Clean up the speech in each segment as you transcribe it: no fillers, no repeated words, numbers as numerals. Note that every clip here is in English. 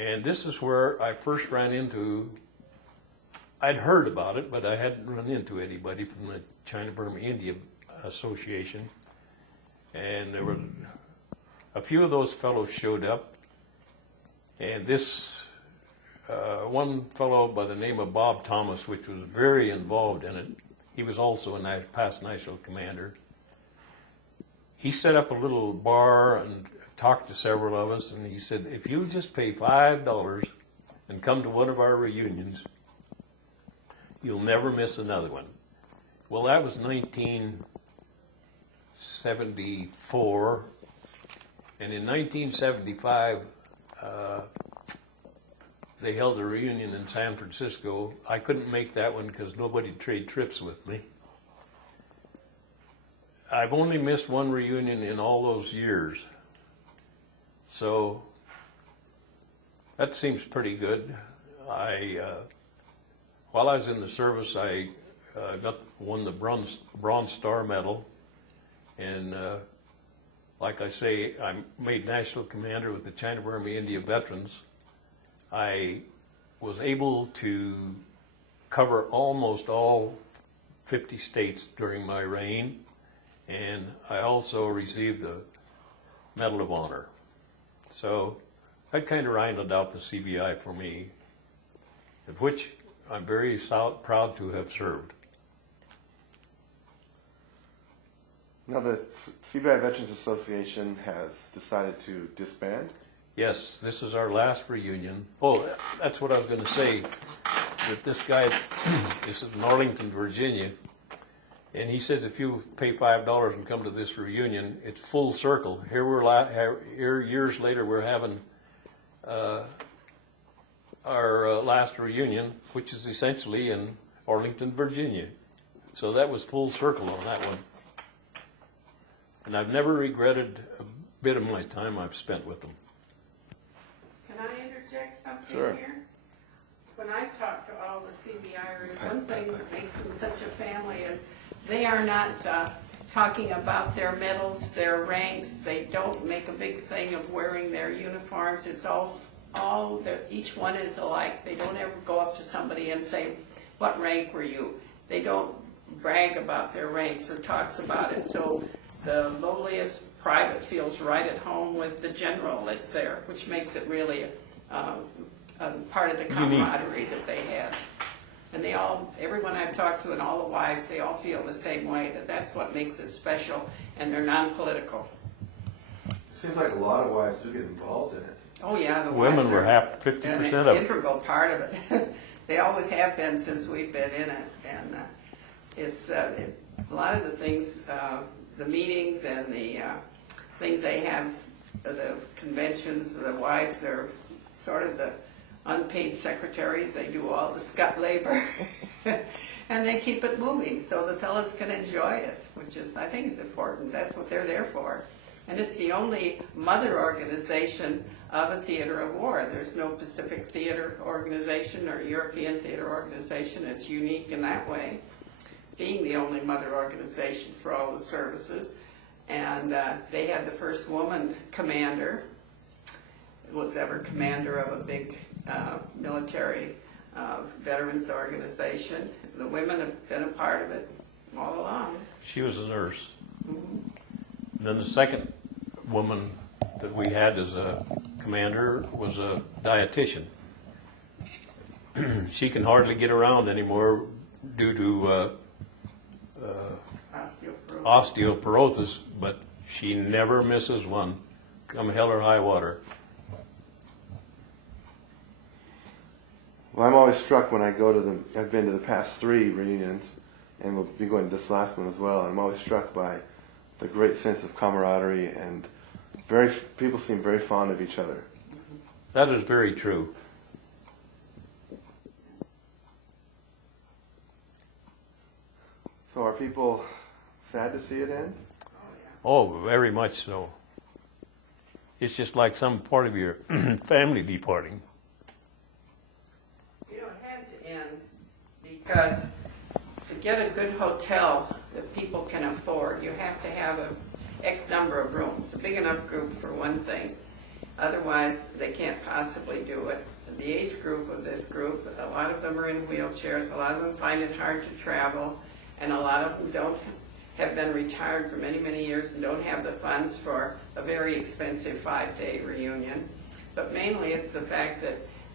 And this is where I first ran into, I'd heard about it, but I hadn't run into anybody from the China-Burma India Association. And there were a few of those fellows showed up, and this one fellow by the name of Bob Thomas, which was very involved in it, he was also a past national commander. He set up a little bar and talked to several of us, and he said, if you just pay $5 and come to one of our reunions, you'll never miss another one. Well, that was 1974, and in 1975, they held a reunion in San Francisco. I couldn't make that one because nobody traded trips with me. I've only missed one reunion in all those years. So that seems pretty good. While I was in the service, I won the Bronze Star Medal. And like I say, I made National Commander with the China-Burma India Veterans. I was able to cover almost all 50 states during my reign, and I also received the Medal of Honor. So that kind of rounded out the CBI for me, of which I'm very proud to have served. Now the CBI Veterans Association has decided to disband. Yes, this is our last reunion. Oh, that's what I was going to say, that this guy is in Arlington, Virginia, and he says if you pay $5 and come to this reunion, it's full circle. Here years later, we're having our last reunion, which is essentially in Arlington, Virginia. So that was full circle on that one. And I've never regretted a bit of my time I've spent with them. Can I interject something Sure. here? When I talk to all the CBIers, one thing that makes them such a family is they are not talking about their medals, their ranks. They don't make a big thing of wearing their uniforms. It's each one is alike. They don't ever go up to somebody and say, what rank were you? They don't brag about their ranks or talks about it. So the lowliest private feels right at home with the general that's there, which makes it really a part of the camaraderie that they have. And everyone I've talked to and all the wives, they all feel the same way, that that's what makes it special, and they're non-political. It seems like a lot of wives do get involved in it. Oh yeah, the Women wives were are 50% an of it. integral part of it. They always have been since we've been in it, and it's a lot of the things, the meetings and the things they have, the conventions. The wives are sort of the unpaid secretaries. They do all the scut labor, and they keep it moving so the fellas can enjoy it, which is, I think, is important. That's what they're there for. And it's the only mother organization of a theater of war. There's no Pacific Theater Organization or European Theater Organization. It's unique in that way, being the only mother organization for all the services. And they had the first woman commander, was ever commander of a big military veterans organization. The women have been a part of it all along. She was a nurse. And then the second woman that we had as a commander was a dietitian. She can hardly get around anymore due to osteoporosis, but she never misses one, come hell or high water. Well, I'm always struck when I go to I've been to the past 3 reunions, and we'll be going to this last one as well. I'm always struck by the great sense of camaraderie, and people seem very fond of each other. That is very true. So are people sad to see it end? Oh, very much so. It's just like some part of your family departing. You know, it had to end because to get a good hotel that people can afford, you have to have X number of rooms, a big enough group for one thing. Otherwise, they can't possibly do it. The age group of this group, a lot of them are in wheelchairs, a lot of them find it hard to travel, and a lot of them have been retired for many, many years and don't have the funds for a very expensive 5-day reunion. But mainly it's the fact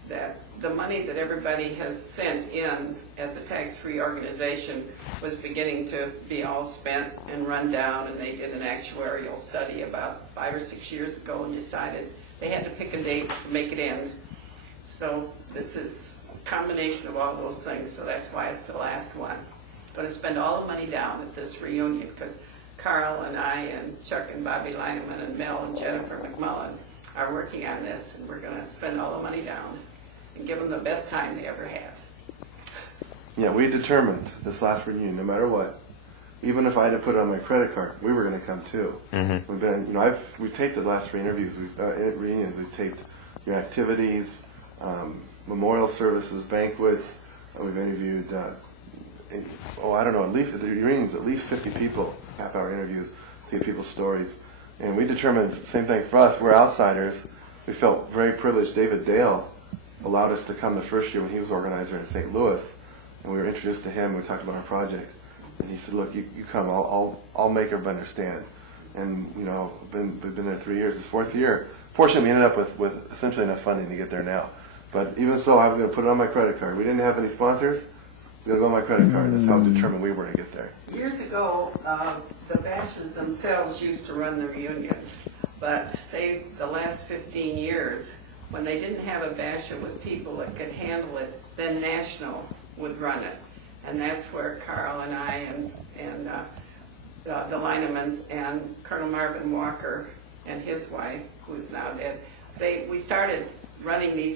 that the money that everybody has sent in as a tax-free organization was beginning to be all spent and run down, and they did an actuarial study about 5 or 6 years ago and decided they had to pick a date to make it end. So this is a combination of all those things, so that's why it's the last one. I'm going to spend all the money down at this reunion because Carl and I and Chuck and Bobby Lineman and Mel and Jennifer McMullen are working on this, and we're going to spend all the money down and give them the best time they ever had. Yeah, we determined this last reunion, no matter what, even if I had to put it on my credit card, we were going to come too. Mm-hmm. We've been, we've taped the last 3 interviews, reunions. We've taped your activities, memorial services, banquets. We've interviewed, I don't know, at least at the reunions, at least 50 people, half-hour interviews, see people's stories. And we determined, same thing for us, we're outsiders. We felt very privileged. David Dale allowed us to come the first year when he was organizer in St. Louis, and we were introduced to him. We talked about our project, and he said, "Look, you come. I'll make everybody understand." And we've been there 3 years. It's 4th year. Fortunately, we ended up with essentially enough funding to get there now. But even so, I was going to put it on my credit card. We didn't have any sponsors. It was going to go on my credit card. That's how determined we were to get there. Years ago, the bashes themselves used to run the reunions, but say the last 15 years, when they didn't have a basha with people that could handle it, then National would run it. And that's where Carl and I and the Linemans and Colonel Marvin Walker and his wife, who's now dead, we started running these